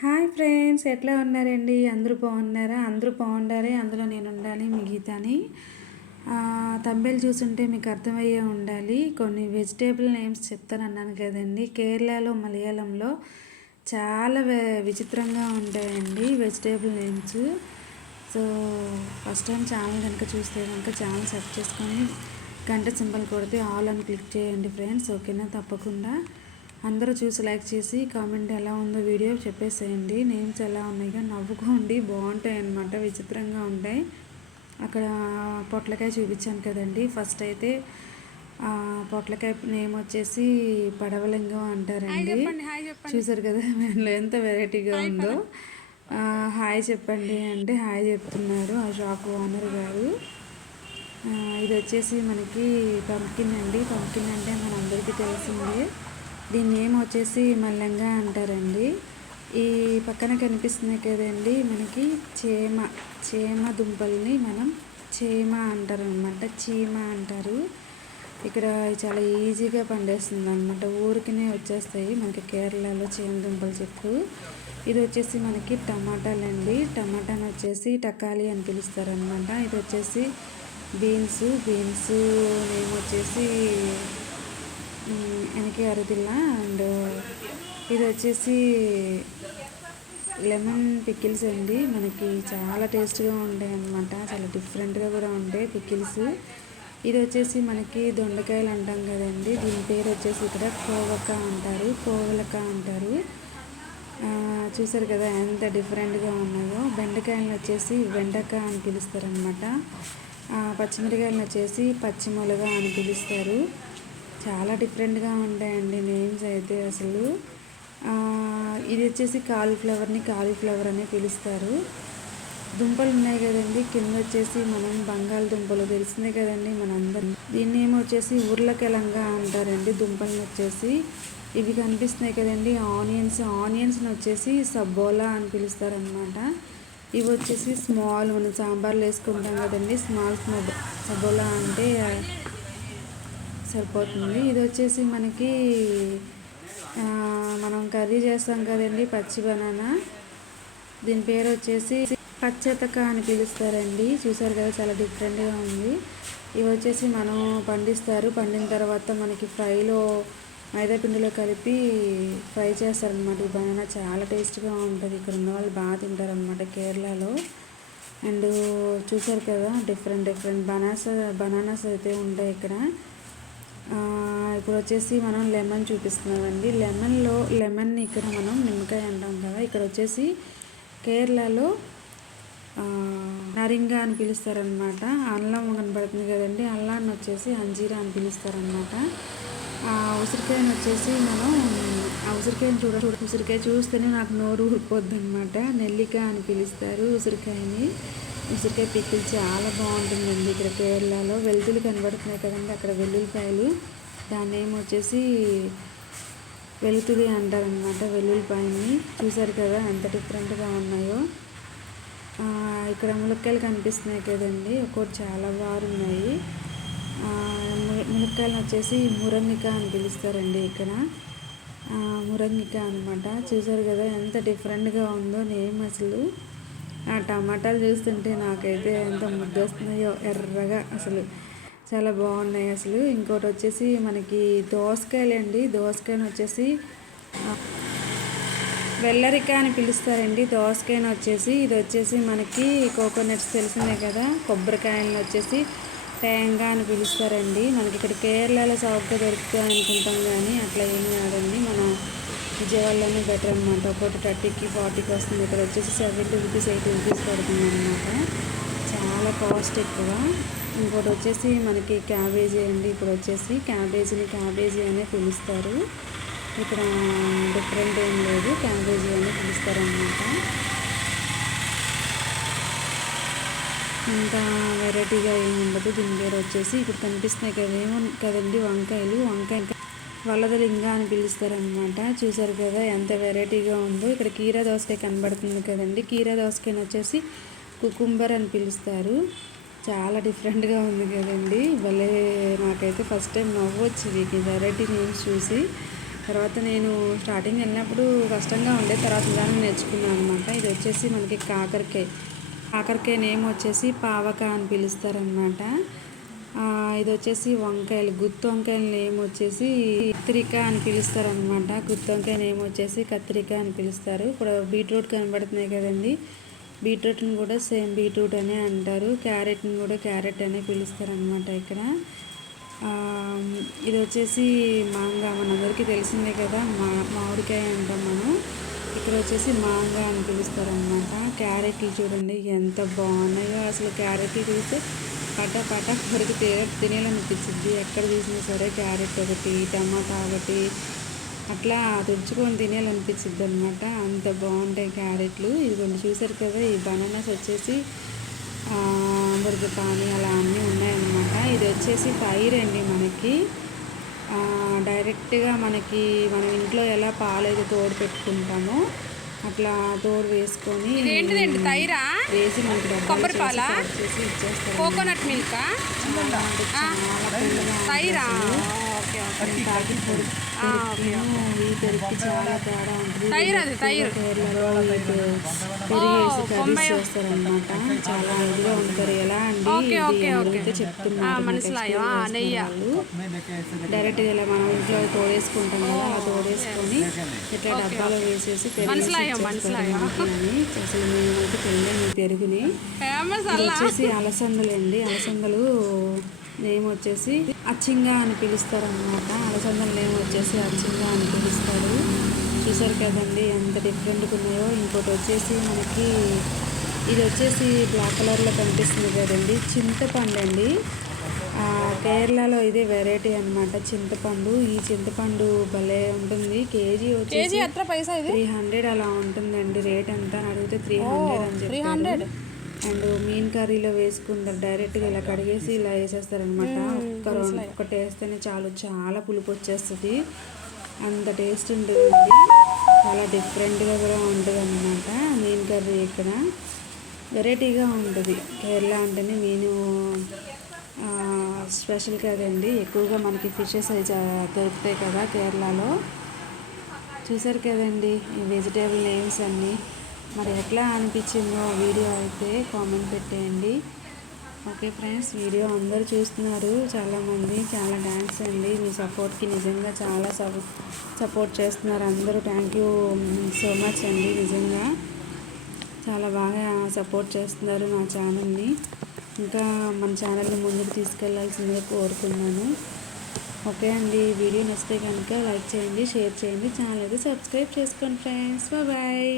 Hi friends, ఎట్లా ఉన్నారండి? అందరూ బాగున్నారా? అందరూ బాగుండాలి, అందులో నేను ఉండాలి, మీ గీతాని. తంబేలు చూస్తుంటే మీకు అర్థమయ్యే ఉండాలి. కొన్ని వెజిటేబుల్ నేమ్స్ చెప్తానన్నాను కదండి. కేరళలో, మలయాళంలో చాలా విచిత్రంగా ఉంటాయండి vegetable names. So first time channel కనుక చూస్తే కనుక ఛానల్ సెర్చ్ చేసుకొని గంట సింబల్ కొడితే ఆల్ అని క్లిక్ చేయండి ఫ్రెండ్స్, ఓకేనా? తప్పకుండా అందరూ చూసి లైక్ చేసి కామెంట్ ఎలా ఉందో వీడియో చెప్పేసేయండి. నేమ్స్ ఎలా ఉన్నాయో నవ్వుకోండి, బాగుంటాయి అన్నమాట, విచిత్రంగా ఉంటాయి. అక్కడ పొట్లకాయ చూపించాను కదండి. ఫస్ట్ అయితే పొట్లకాయ నేమ్ వచ్చేసి పడవలింగం అంటారండి. చూసారు కదా ఎంత వెరైటీగా ఉందో. హాయ్ చెప్పండి అంటే హాయ్ చెప్తున్నారు ఆ షాప్ ఓనర్ గారు. ఇది వచ్చేసి మనకి పంకిన్ అండి. పంకిన్ అంటే మనందరికీ తెలిసిందే. దీని నేమ్ వచ్చేసి మల్లంగా అంటారండి. ఈ పక్కన కనిపిస్తుంది కదండి మనకి చేమ దుంపల్ని మనం చేమ అంటారు అనమాట, చీమ అంటారు. ఇక్కడ చాలా ఈజీగా పండేస్తుంది అనమాట, ఊరికినే వచ్చేస్తాయి మనకి కేరళలో చేమ దుంపల చెట్లు. ఇది వచ్చేసి మనకి టమాటాలండి. టమాటాని వచ్చేసి టకాలి అని పిలుస్తారనమాట. ఇది వచ్చేసి బీన్స్ నేమ్ వచ్చేసి వెనక అరదిల్లా. అండ్ ఇది వచ్చేసి లెమన్ పికిల్స్ అండి. మనకి చాలా టేస్ట్గా ఉంటాయి అన్నమాట, చాలా డిఫరెంట్గా కూడా ఉంటాయి పికిల్స్. ఇది వచ్చేసి మనకి దొండకాయలు అంటాం కదండి. దీని పేరు వచ్చేసి ఇక్కడ కోవలక అంటారు. చూసారు కదా ఎంత డిఫరెంట్గా ఉన్నాయో. బెండకాయలను వచ్చేసి వెండక అని పిలుస్తారనమాట. పచ్చిమిరకాయలను వచ్చేసి పచ్చిమొలగ అని పిలుస్తారు. చాలా డిఫరెంట్గా ఉంటాయండి నేమ్స్ అయితే అసలు. ఇది వచ్చేసి కాలీఫ్లవర్ అని పిలుస్తారు. దుంపలు ఉన్నాయి కదండి, కింద వచ్చేసి మనం బంగాళదుంపలు తెలిసిందే కదండి మనందరం. దీన్ని ఏమో వచ్చేసి ఉర్లకెలంగా అంటారండి దుంపలను వచ్చేసి. ఇవి కనిపిస్తున్నాయి కదండి ఆనియన్స్ని వచ్చేసి సబ్బోలా అని పిలుస్తారనమాట. ఇవి వచ్చేసి స్మాల్, మనం సాంబార్లు వేసుకుంటాం కదండి, స్మాల్ సబ్బోలా అంటే సరిపోతుంది. ఇది వచ్చేసి మనకి మనం కర్రీ చేస్తాం కదండి, పచ్చి బనానా. దీని పేరు వచ్చేసి పచ్చెతక అని పిలుస్తారండి. చూసారు కదా చాలా డిఫరెంట్గా ఉంది. ఇవి వచ్చేసి మనం పండిన తర్వాత మనకి ఫ్రైలో మైదా పిండిలో కలిపి ఫ్రై చేస్తారనమాట. ఈ బనానా చాలా టేస్ట్గా ఉంటుంది. ఇక్కడ ఉన్న వాళ్ళు బాగా తింటారనమాట కేరళలో. అండ్ చూసారు కదా డిఫరెంట్ బనానాస్ అయితే ఉంటాయి ఇక్కడ. ఇప్పుడు వచ్చేసి మనం లెమన్ చూపిస్తున్నామండి. లెమన్ని ఇక్కడ మనం నిమ్మకాయ అంటాం కదా, ఇక్కడ వచ్చేసి కేరళలో నరింగా అని పిలుస్తారనమాట. అల్లం కనబడుతుంది కదండి, అల్లాన్ని వచ్చేసి అంజీరా అని పిలుస్తారనమాట. ఉసిరికాయని వచ్చేసి మనం ఉసిరికాయ చూస్తేనే నాకు నోరు ఊరిపోద్ది అనమాట, నెల్లికాయ అని పిలుస్తారు ఉసిరికాయ పికిల్ చాలా బాగుంటుందండి ఇక్కడ కేరళలో. వెల్లుల్లి కనబడుతున్నాయి కదండి అక్కడ, వెల్లుల్లిపాయలు, దాని ఏమో వచ్చేసి వెలుతురి అంటారనమాట, వెల్లుల్లిపాయని. చూసారు కదా ఎంత డిఫరెంట్గా ఉన్నాయో. ఇక్కడ ములక్కాయలు కనిపిస్తున్నాయి కదండి, ఒక్కోటి చాలా బాగున్నాయి. ములక్కాయలను వచ్చేసి మురంగిక అని పిలుస్తారండి ఇక్కడ, మురంగిక అనమాట. చూసారు కదా ఎంత డిఫరెంట్గా ఉందో నేమ్ అసలు. టమాటాలు చూస్తుంటే నాకైతే ఎంత ముద్దు వస్తున్నాయో ఎర్రగా, అసలు చాలా బాగున్నాయి అసలు. ఇంకోటి వచ్చేసి మనకి దోసకాయలండి. దోసకాయను వచ్చేసి వెల్లరిక అని పిలుస్తారండి. దోసకాయను వచ్చేసి ఇది వచ్చేసి మనకి కోకోనట్స్ తెలిసిందే కదా, కొబ్బరికాయలను వచ్చేసి తేంగా అని పిలుస్తారండి. మనకి ఇక్కడ కేరళలో చౌకగా దొరుకుతాయి అనుకుంటాం, కానీ అట్లా ఏం కాదండి, మన విజయవాడలోనే బెటర్ అనమాట. ఒకటి 30కి 40కి వస్తుంది. ఇక్కడ వచ్చేసి 70 రూపీస్ 80 రూపీస్ పడుతుంది అనమాట, చాలా కాస్ట్ ఎక్కువ. ఇంకోటి వచ్చేసి మనకి క్యాబేజీ అండి. ఇప్పుడు వచ్చేసి క్యాబేజీ అనే పిలుస్తారు. ఇక్కడ డిఫరెంట్ ఏం లేదు, క్యాబేజీ అని పిలుస్తారనమాట. అంత వెరైటీగా ఏమి ఉండదు. దీని పేరు వచ్చేసి ఇప్పుడు కనిపిస్తున్నాయి కదండి వంకాయ వలదలింగా అని పిలుస్తారనమాట. చూసారు కదా ఎంత వెరైటీగా ఉందో. ఇక్కడ కీరా దోసకాయ కనబడుతుంది కదండి, కీరా దోసకాయని వచ్చేసి కుకుంబర్ అని పిలుస్తారు. చాలా డిఫరెంట్గా ఉంది కదండి, భలే. నాకైతే ఫస్ట్ టైం నవ్వు వచ్చింది ఈ వెరైటీ నేమ్స్ చూసి. తర్వాత నేను స్టార్టింగ్ వెళ్ళినప్పుడు కష్టంగా ఉండే, తర్వాత నిదానం నేర్చుకున్నాను అనమాట. ఇది వచ్చేసి మనకి కాకరకాయ నేమ్ వచ్చేసి పావక అని పిలుస్తారనమాట. ఇది వచ్చేసి వంకాయలు, గుత్తి వంకాయల నేమ్ వచ్చేసి కత్తిరికాయ అని పిలుస్తారనమాట. గుత్తి వంకాయ నేమ్ వచ్చేసి కత్తిరికాయ అని పిలుస్తారు. ఇప్పుడు బీట్రూట్ కనబడుతున్నాయి కదండి, బీట్రూట్ని కూడా సేమ్ బీట్రూట్ అనే అంటారు. క్యారెట్ని కూడా క్యారెట్ అనే పిలుస్తారనమాట ఇక్కడ. ఇది వచ్చేసి మాంగా, మనందరికీ తెలిసిందే కదా, మామిడికాయ అంటాం మనం. ఇక్కడ వచ్చేసి మాంగా అని పిలుస్తారనమాట. క్యారెట్లు చూడండి ఎంత బాగున్నాయో, అసలు క్యారెట్లు చూస్తే పట కొరికి తినేయాలనిపించింది. ఎక్కడ చూసినా సరే క్యారెట్ ఒకటి, టమాటా ఒకటి, అట్లా తుడుచుకొని తినేయాలనిపించింది అనమాట. అంత బాగుంటాయి క్యారెట్లు. ఇదిగోండి చూసారు కదా, ఈ బనానాస్ వచ్చేసి మురుగపాని అలా అన్నీ ఉన్నాయన్నమాట. ఇది వచ్చేసి పైర్ అండి. మనకి డైరెక్ట్గా మనకి మనం ఇంట్లో ఎలా పాలైతే తోడు పెట్టుకుంటామో అట్లా తోడు వేసుకొని వేసి మనకి కొబ్బరి పాల, కోకోనట్ మిల్క్, తైరా, పెరిగి చాలా తేడా ఉంటుంది. కేరళలో కర్రీస్ చేస్తారనమాట. చాలా ఇదిగా ఉంటారు. ఎలా అండి చెప్తున్నారు, డైరెక్ట్గా ఇలా మనం ఇంట్లో తోడేసుకుంటాం కదా, అలా తోడేసుకొని ఇట్లా డబ్బాలో వేసేసి అసలు మేమైతే పెళ్ళి పెరుగుని. వచ్చేసి అలసందలు అండి. అలసందలు నేమ్ వచ్చేసి అచ్చింగా అని పిలుస్తారు అనమాట. అలసందల నేమ్ వచ్చేసి అచ్చింగా అని పిలుస్తారు. చూసారు కదండి ఎంత డిఫరెంట్గా ఉన్నాయో. ఇంకోటి వచ్చేసి మనకి ఇది వచ్చేసి బ్లాక్ కలర్లో కనిపిస్తుంది కదండి, చింతపండు అండి. కేరళలో ఇదే వెరైటీ అనమాట, చింతపండు. ఈ చింతపండు భలే ఉంటుంది. కేజీ వచ్చేసి 300 అలా ఉంటుందండి. రేట్ ఎంత అని అడిగితే 300 అని చెప్పారు. అండ్ మీన్ కర్రీలో వేసుకుంటారు. డైరెక్ట్గా ఇలా కడిగేసి ఇలా వేసేస్తారనమాట. ఒకటి వేస్తేనే చాలు, చాలా పులుపు వచ్చేస్తుంది. అంత టేస్ట్ ఉంటుంది. చాలా డిఫరెంట్గా కూడా ఉంటుంది అనమాట మీన్ కర్రీ. ఇక్కడ వెరైటీగా ఉంటుంది. కేరళ అంటేనే మీను స్పెషల్ కదండి. ఎక్కువగా మనకి ఫిషెస్ అవి దొరుకుతాయి కదా కేరళలో. చూసారు కదండి ఈ వెజిటేబుల్ నేమ్స్ అన్నీ. మరి ఎట్లా అనిపించిందో వీడియో అయితే కామెంట్ పెట్టేయండి. ఓకే ఫ్రెండ్స్, వీడియో అందరూ చూస్తున్నారు చాలామంది. చాలా థ్యాంక్స్ అండి, మీ సపోర్ట్కి నిజంగా చాలా సపోర్ట్ చేస్తున్నారు అందరూ. థ్యాంక్ యూ సో మచ్ అండి. నిజంగా చాలా బాగా సపోర్ట్ చేస్తున్నారు నా ఛానల్ని. ఇంకా మన ఛానల్ని ముందుకు తీసుకెళ్లాల్సిందిగా కోరుకున్నాను. ఓకే అండి, వీడియో నచ్చితే కనుక లైక్ చేయండి, షేర్ చేయండి, ఛానల్ అయితే సబ్స్క్రైబ్ చేసుకోండి ఫ్రెండ్స్. బాయ్.